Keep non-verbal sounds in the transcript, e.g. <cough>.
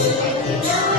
Yeah. <laughs>